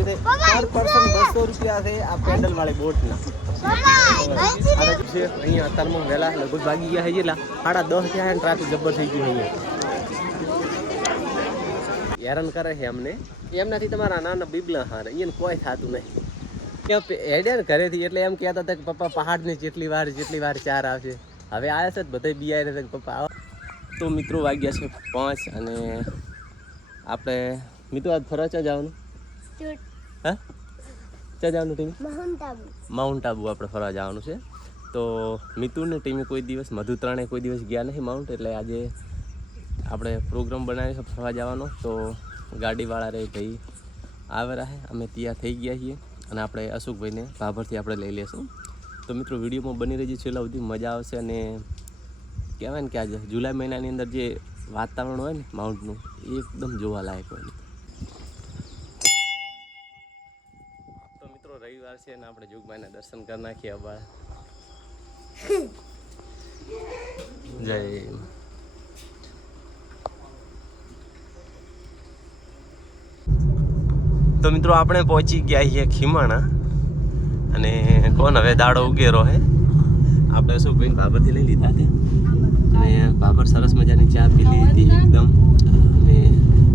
રાખ્યું છે પર પર્સન 200 રૂપિયા છે આ પેડલ વાળી બોટના. અહીંયા અત્યારમાં વહેલા લગભગ ભાગી ગયા છે એટલા 10:30 થયા ને ટ્રાફિક જબ્બર થઈ ગયું અહીંયા. હેરાન કરે છે અમને એમનાથી તમારા નાના બીબલા હારે અહીંયા કોઈ થતું નહીં. હેડ્યા ને ઘરેથી એટલે એમ કહેતા હતા કે પપ્પા પહાડની જેટલી વાર ચાર આવશે. હવે આવ્યા છે બધા બિયાય રહ્યા કે પપ્પા આવો. તો મિત્રો વાગ્યા છે 5 અને આપણે મિત્રો આજ ફરવા ક્યાં જવાનું? હા ક્યાં જવાનું ટીમ? માઉન્ટ આબુ આપણે ફરવા જવાનું છે. તો મિતુને ટીમે કોઈ દિવસ મધુત્રાણે કોઈ દિવસ ગયા નહીં માઉન્ટ, એટલે આજે આપણે પ્રોગ્રામ બનાવ્યો છે ફરવા જવાનો. તો ગાડીવાળા રે ભાઈ આવે રહે, અમે તૈયાર થઈ ગયા છીએ અને આપણે અશોકભાઈને ભાભરથી આપણે લઈ લેશું. તો મિત્રો વિડીયોમાં બની રહેજો છેલ્લા સુધી, મજા આવશે. અને કહેવાય ને કે આજે જુલાઈ મહિનાની અંદર જે વાતાવરણ હોય ને માઉન્ટનું એ એકદમ જોવાલાયક હોય. તો મિત્રો રવિવાર છે ને આપણે જોગભાઈના દર્શન કરી નાખીએ. અબાળ જય. તો મિત્રો આપણે પહોંચી ગયા છીએ ખીમાણા અને કોણ હવે દાડો ઉગેરો હે. આપણે શું ભાઈ બાબરથી લઈ લીધા છે અને બાબર સરસ મજાની ચા પી લીધી એકદમ. અને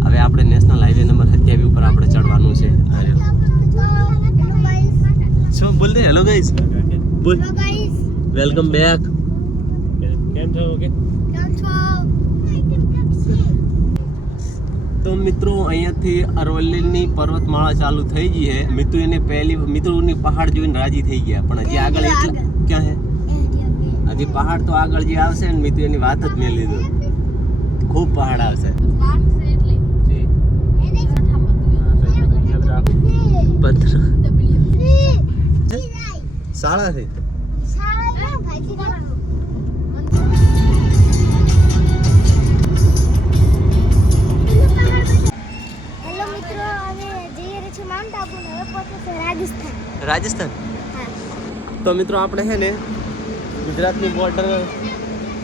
હવે આપણે નેશનલ હાઈવે નંબર 27 ઉપર આપણે ચડવાનું છે. શું બોલ દે? હેલો ગાઈસ બોલ. Welcome back. કેમ છો? ઓકે તો મિત્રો અહીંયાથી અરવલ્લીની પર્વતમાળા ચાલુ થઈ ગઈ છે. મિત્રોની પહાડ જોઈને રાજી થઈ ગયા, પણ હજી આગળ એટલા ક્યાં છે? હજી પહાડ તો આગળ જે આવશે ને મિત્રો એની વાત જ મેં લીધું. ખૂબ પહાડ આવશે. શાળા છે. રાજસ્થાન. તો મિત્રો આપણે છે ને ગુજરાતની બોર્ડર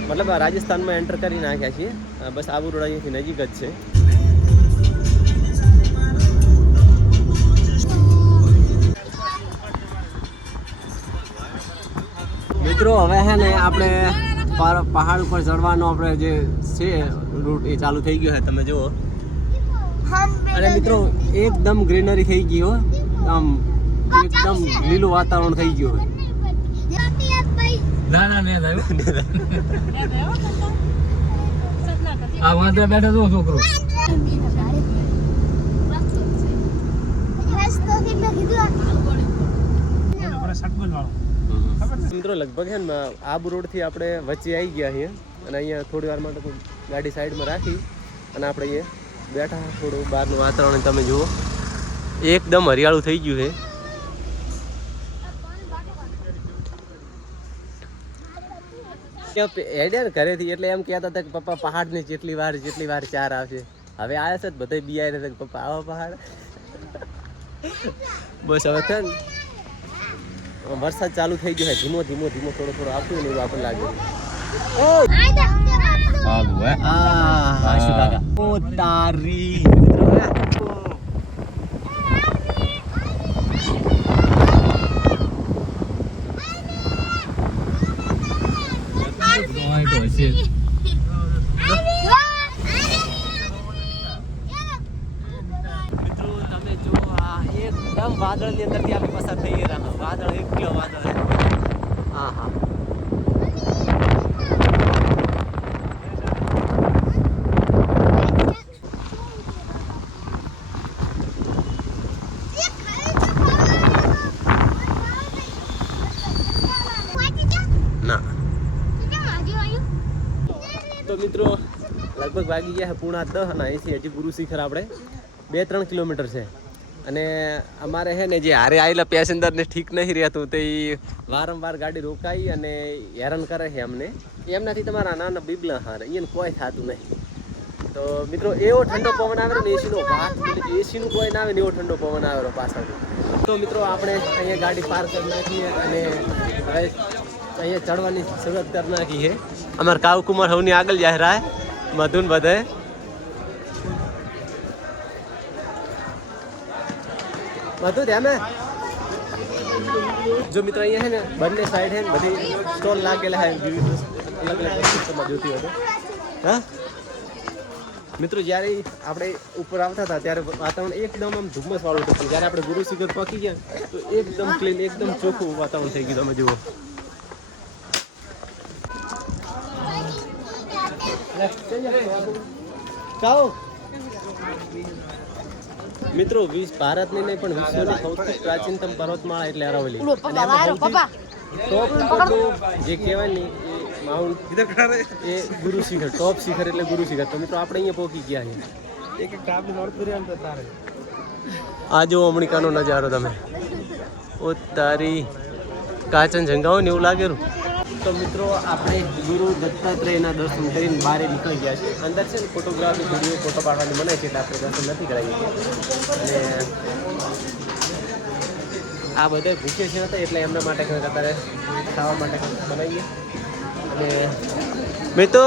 મતલબ રાજસ્થાનમાં એન્ટર કરી નાખ્યા છીએ. બસ આબુ રોડ અહીંયાથી નજીક જ છે. મિત્રો હવે છે ને આપણે પહાડ ઉપર ચડવાનો આપણે જે છે રૂટ એ ચાલુ થઈ ગયો છે, તમે જુઓ. અને મિત્રો એકદમ ગ્રીનરી થઈ ગઈ હો, આમ એકદમ લીલું વાતાવરણ થઈ ગયું હોય. ના ના ના આ વાંદરા બેઠા જો છોકરો. મિત્રો લગભગ છે ને આબુ રોડથી આપણે વચ્ચે આવી ગયા છીએ અને અહીંયા થોડી વાર માટે ગાડી સાઈડમાં રાખી અને આપણે એ બેઠા. થોડું બહારનું વાતાવરણ તમે જુઓ, એકદમ હરિયાળું થઈ ગયું છે. હેડ્યા ને ઘરેથી એટલે એમ કહેતા હતા કે પપ્પા પહાડની જેટલી વાર ચાર આવશે. હવે આવ્યા છે બધા બિયાય રહ્યા કે પપ્પા આવો પહાડ. બસ હવે છે ને વરસાદ ચાલુ થઈ ગયો છે, ધીમો થોડો આવતું ને એવું આપણને લાગે. મિત્રો તમે જો આ એકદમ વાદળની અંદરથી આપણે પસાર થઈ રહ્યા. વાદળ એકલો વાદળ. હા હા તો મિત્રો લગભગ વાગી ગયા 9:30 અને અહીંથી હજી ગુરુ શિખર આપણે 2-3 કિલોમીટર છે. અને અમારે છે ને જે હારે આવેલા પેસેન્જરને ઠીક નહીં રહેતું, તે વારંવાર ગાડી રોકાઈ અને હેરાન કરે છે અમને. એમનાથી તમારા નાના બીબલા હારે એને કોઈ થતું નહીં. તો મિત્રો એવો ઠંડો પવન આવે ને એસીનો વાત, એસીનું કોઈ ના આવે ને એવો ઠંડો પવન આવેલો પાછળ. તો મિત્રો આપણે અહીંયા ગાડી પાર્ક કરી નાખીએ અને હવે અહીંયા ચડવાની શરૂઆત કરી નાખી છે. અમારા કાવકુમાર હવની આગળ જાય રહ્યા મધુન બધે. બધું ધ્યાન જો મિત્રો અહીંયા છે ને બંને સાઈડ છે ને બધી સ્ટોલ લાગેલા છે વિવિધ અલગ અલગ વસ્તુમાં જોતી હોય હા મિત્રો જ્યારે આપણે ઉપર આવતા હતા ત્યારે વાતાવરણ એકદમ આમ ધુમ્મસ વાળું હતું જ્યારે આપણે ગુરુ શિખર પહોંચી ગયા તો એકદમ ક્લીન એકદમ ચોખ્ખું વાતાવરણ થઈ ગયું તમે જુઓ ચાલો મિત્રો ભારતની નહીં પણ વિશ્વની સૌથી પ્રાચીનતમ પર્વતમાળા એટલે અરાવલી જે કહેવાય ને એ માઉન્ટ એ ગુરુ શિખર ટોપ શિખર એટલે ગુરુ શિખર તો મિત્રો આપણે અહીંયા પહોંચી ગયા છીએ આ જો અમણીકાનો નજારો તમે ઓ તારી કાચન જંગાઓ ને એવું લાગેલું તો મિત્રો આપણે ગુરુ દત્તાત્રેયના દર્શન કરીને બહાર નીકળી ગયા છે અંદર છે ને ફોટોગ્રાફી વિડીયો ફોટો પાડવાની બનાવી છે એટલે આપણે દર્શન નથી કરાવી અને આ બધા ભૂખે છે હતા એટલે એમના માટે કંઈક અત્યારે ખાવા માટે બનાવીએ અને મિત્રો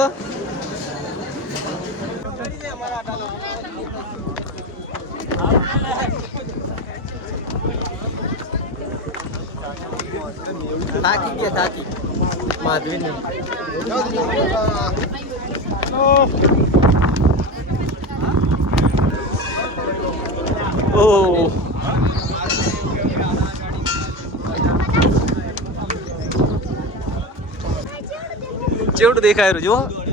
થાકી ગયા થાકી માધવીને ઓહ કેવડું દેખાય રહ્યું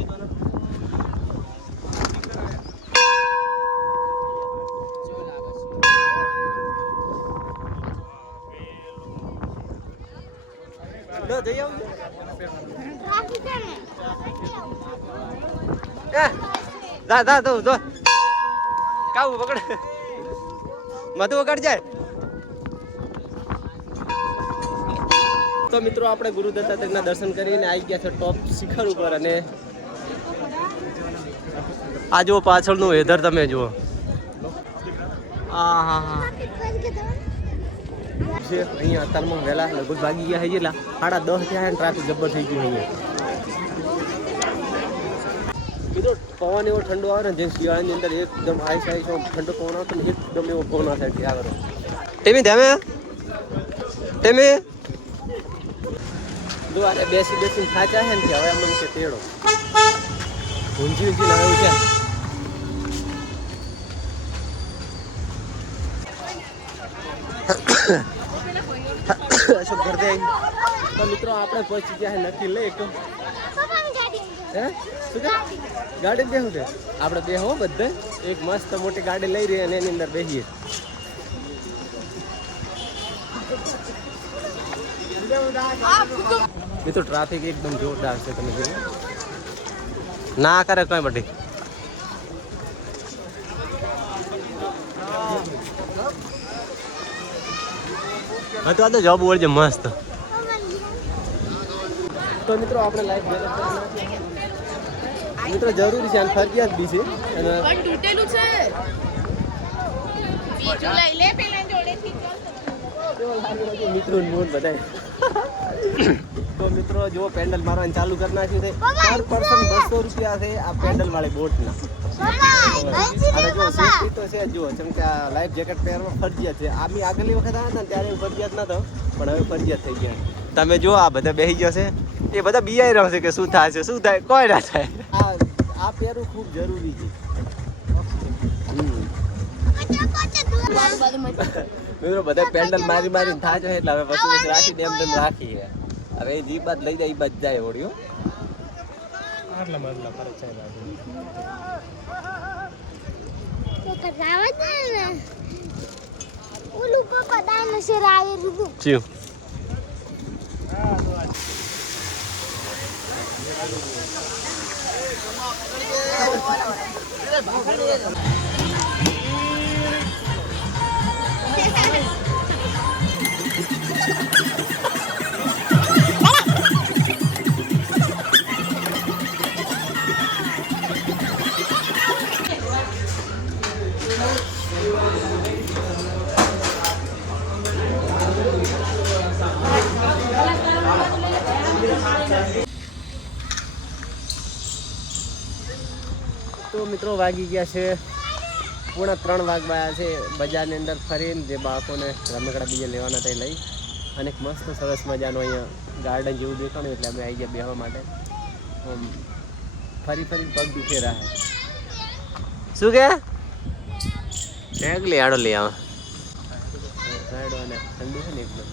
જો કાવું પકડ મધુ વગાડ જાય તો મિત્રો આપણે ગુરુ દત્તાત્રેયના દર્શન કરીને આવી ગયા છે ટોપ શિખર ઉપર અને આ જુઓ પાછળનું વેધર તમે જુઓ હા હા હા છે અહીંયા અત્યારમાં વહેલા લગભગ ભાગી ગયા છે એટલા 10:30 થયા અને ટ્રાફિક જબ્બર થઈ ગયું અહીંયા મિત્રો પવન એવો ઠંડો આવે ને જેમ શિયાળાની અંદર એકદમ આઈસ ઠંડો પવન આવતો ને એકદમ એવો પવન આવે છે આગળ ટેમી ધ્યામે ટેમી જો આ બેસી થાચા છે ને હવે અમને છે તેડો ઊંચી લાવ્યું છે અશોક ઘર તો મિત્રો આપણે પહોંચી ગયા નક્કી લેક હે શું ગાડી બેહું છે આપણે બેહો બધે એક મસ્ત મોટી ગાડી લઈ રહી અને એની અંદર બેસીએ મિત્રો ટ્રાફિક એકદમ જોરદાર છે તમે જોવો ના કરે કઈ બધી હા તો આ તો જોબ વળજે મસ્ત તો મિત્રો આપણે લાઈફ મિત્રો જરૂરી છે અને ફરજિયાત બી છે અને તૂટેલું છે બીજું લઈ લે પેલા જોડેથી મિત્રો મોન બધાય તો મિત્રો જો પેન્ડલ મારવાનું ચાલુ કરી નાખ્યું છે પર પર્સન 200 રૂપિયા છે આ પેન્ડલ વાળી બોટના અરે જો સેફટી તો છે જો જેમ કે આ લાઈફ જેકેટ પહેરવા ફરજિયાત છે આમી આગલી વખત આવ્યા હતા ત્યારે ફરજિયાત નતો પણ હવે ફરજિયાત થઈ ગયા તમે જો આ બધા બેસી જશે એ બધા બિયાઈ રહ્યો છે કે શું થાય છે શું થાય કોઈ ના થાય આ પહેરવું ખૂબ જરૂરી છે મિત્રો બધા પેન્ડલ મારી થાય છે એટલે હવે પછી રાખી ડેમ રાખીએ હવે જે બાદ લઈ જાય એ બાદ જાય ઓડિયો આટલા મતલબ ફરક છે તો કરાવત ને ઓલું કો પતા નશે રાય રૂ ચિયો તો મિત્રો વાગી ગયા છે પૂણા 3 વાગ્યા છે. બજારની અંદર ફરીને જે બાળકોને રમકડા બીજા લેવાના તે લઈ અને એક મસ્ત સરસ મજાનો અહીંયા ગાર્ડન જેવું દેખાણું એટલે અમે આવી ગયા બેસવા માટે. ફરી પગ દુખે રહે. શું કે ટેગ લઈ આડો લઈ આવા ઠંડુ છે ને એકદમ.